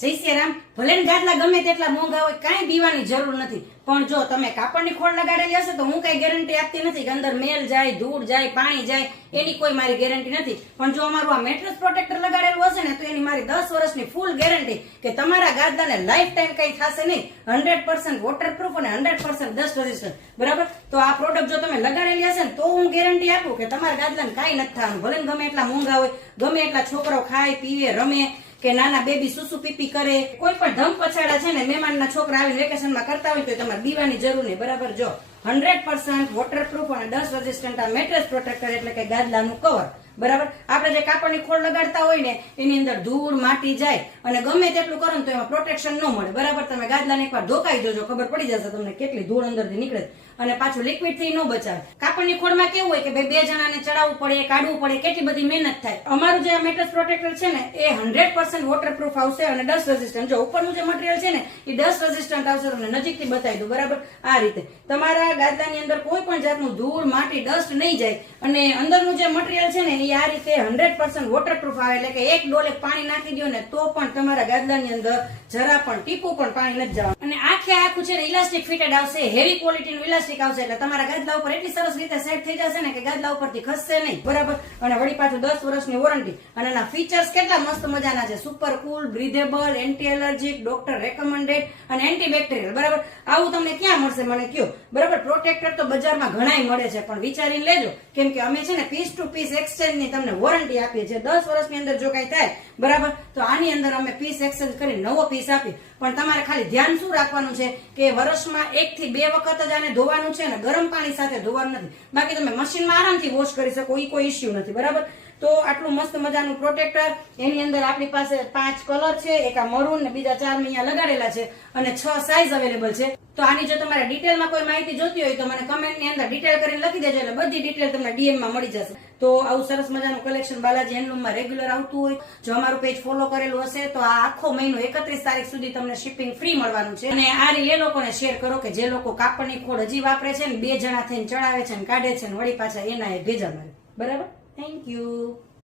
જય શ્રી રામ. ભલે ને ગાદલા ગમે તેટલા મોંઘા હોય, કાંઈ બીવાની જરૂર નથી. પણ જો તમે કાપડની ખોળ લગાડેલી હશે તો હું કઈ ગેરંટી આપતી નથી કે અંદર મેલ જાય, ધૂળ જાય, પાણી જાય, એની કોઈ મારી ગેરંટી નથી. પણ જો અમારું આ મેટ્રેસ પ્રોટેક્ટર લગાડેલું હશે ને તો એની મારી 10 વર્ષની ફૂલ ગેરંટી કે તમારા ગાદલાને લાઈફ ટાઈમ કઈ થશે નહીં. 100% વોટરપ્રૂફ અને 100% ડસ્ટ રેઝિસ્ટન્ટ. બરાબર? તો આ પ્રોડક્ટ જો તમે લગાડેલી હશે ને તો હું ગેરંટી આપું કે તમારા ગાદલાને કાંઈ નથી થવાનું. ભલે ગમે એટલા મોંઘા હોય, ગમે એટલા છોકરાઓ ખાય પીવે રમે કે નાના બેબી સુસુ પીપી કરે, કોઈ પણ ધમ પછાડા છે ને મહેમાનના છોકરા આવીને વેકેશનમાં કરતા હોય તો તમારે બીવાની જરૂર નહીં. બરાબર? જો 100% વોટરપ્રૂફ અને ડસ્ટ રેઝિસ્ટન્ટ આ મેટ્રેસ પ્રોટેક્ટર એટલે કે ગાદલાનું કવર. બરાબર? આપણે જે કાપડની ખોળ લગાડતા હોય ને એની અંદર ધૂળ માટી જાય અને ગમે તેટલું કરો ને તો એમાં પ્રોટેક્શન ન મળે. બરાબર? તમે ગાદલાને એકવાર ધોકાઈ જોજો, ખબર પડી જશે તમને કેટલી ધૂળ અંદરથી નીકળે અને પાછું લિક્વિડ થી ન બચાવે. કાપડની ખોળમાં કેવું હોય કે ભાઈ 2 જણાને ચડાવવું પડે, કાઢવું પડે, કેટલી બધી મહેનત થાય. અમારું જે મેટ્રેસ પ્રોટેક્ટર છે ને એ 100% વોટરપ્રૂફ આવશે અને ડસ્ટ રેઝિસ્ટન્ટ. જો ઉપરનું જે મટીરિયલ છે ને એ ડસ્ટ રેઝિસ્ટન્ટ આવશે. તમને નજીકથી બતાવી દઉં. બરાબર? આ રીતે તમારા ગાદલાની અંદર કોઈ પણ જાતનું ધૂળ માટી ડસ્ટ નહીં જાય અને અંદરનું જે મટીરિયલ છે ને એ આ રીતે 100% વોટરપ્રૂફ આવે. એટલે કે એક ડોલ પાણી નાખી દો ને તો પણ તમારા ગાદલાની અંદર જરા પણ ટીપું પણ પાણી નથી જવાનું. અને આખે આખું છે ને ઇલાસ્ટિક ફિટેડ આવશે, હેવી ક્વોલિટીનું ઇલાસ્ટિક આવશે. એટલે તમારા ગાદલા ઉપર એટલી સરસ રીતે સેટ થઈ જશે ને કે ગાદલા ઉપરથી ખસશે નહીં. બરાબર? અને વળી પાછું 10 વર્ષની વોરંટી. અને એના ફીચર્સ કેટલા મસ્ત મજાના છે. સુપર કુલ, બ્રીધેબલ, એન્ટી એલર્જીક, ડોક્ટર રેકમેન્ડેડ અને એન્ટીબેક્ટેરિયલ. બરાબર? આવું તમને ક્યાં મળશે મને કયો? બરાબર? પ્રોટેક્ટર તો બજારમાં ઘણાય મળે છે પણ વિચારીને લેજો, કેમ કે અમે છે ને પીસ ટુ પીસ એક્સચેન્જ ની તમને વોરંટી આપીએ છીએ. 10 વર્ષની અંદર જો કઈ થાય બરાબર તો આની અંદર અમે પીસ એક્સચેન્જ કરી નવો પીસ આપી. પણ તમારે ખાલી ધ્યાન શું રાખવાનું છે કે વર્ષમાં 1 થી 2 વખત જ આને ધોવાનું છે ને ગરમ પાણી સાથે ધોવાનું નથી. બાકી તમે મશીનમાં આરામથી વોશ કરી શકો, એ કોઈ ઇસ્યુ નથી. બરાબર? તો આટલું મસ્ત મજાનું પ્રોટેક્ટર. એની અંદર આપણી પાસે 5 કલર છે, એક આ મરૂન ને બીજા 4 અહીંયા લગાડેલા છે અને 6 સાઇઝ અવેલેબલ છે. તો આની જો તમારે ડિટેલમાં કોઈ માહિતી જોતી હોય તો મને કમેન્ટની અંદર ડિટેલ કરીને લખી દેજો, એટલે બધી ડિટેલ તમને ડીએમમાં મળી જશે. તો આવું સરસ મજાનું કલેક્શન બાલાજી હેન્ડલૂમમાં રેગ્યુલર આવતું હોય. જો અમારું પેજ ફોલો કરેલું હશે તો આ આખો મહિનો 31 તારીખ સુધી તમને શિપિંગ ફ્રી મળવાનું છે. અને આ રીલ એ લોકોને શેર કરો કે જે લોકો કાપડની ખોળ હજી વાપરે છે ને 2 જણા થઈને ચડાવે છે ને કાઢે છે ને વળી પાછા એના એ ભેજા મારે. બરાબર? Thank you.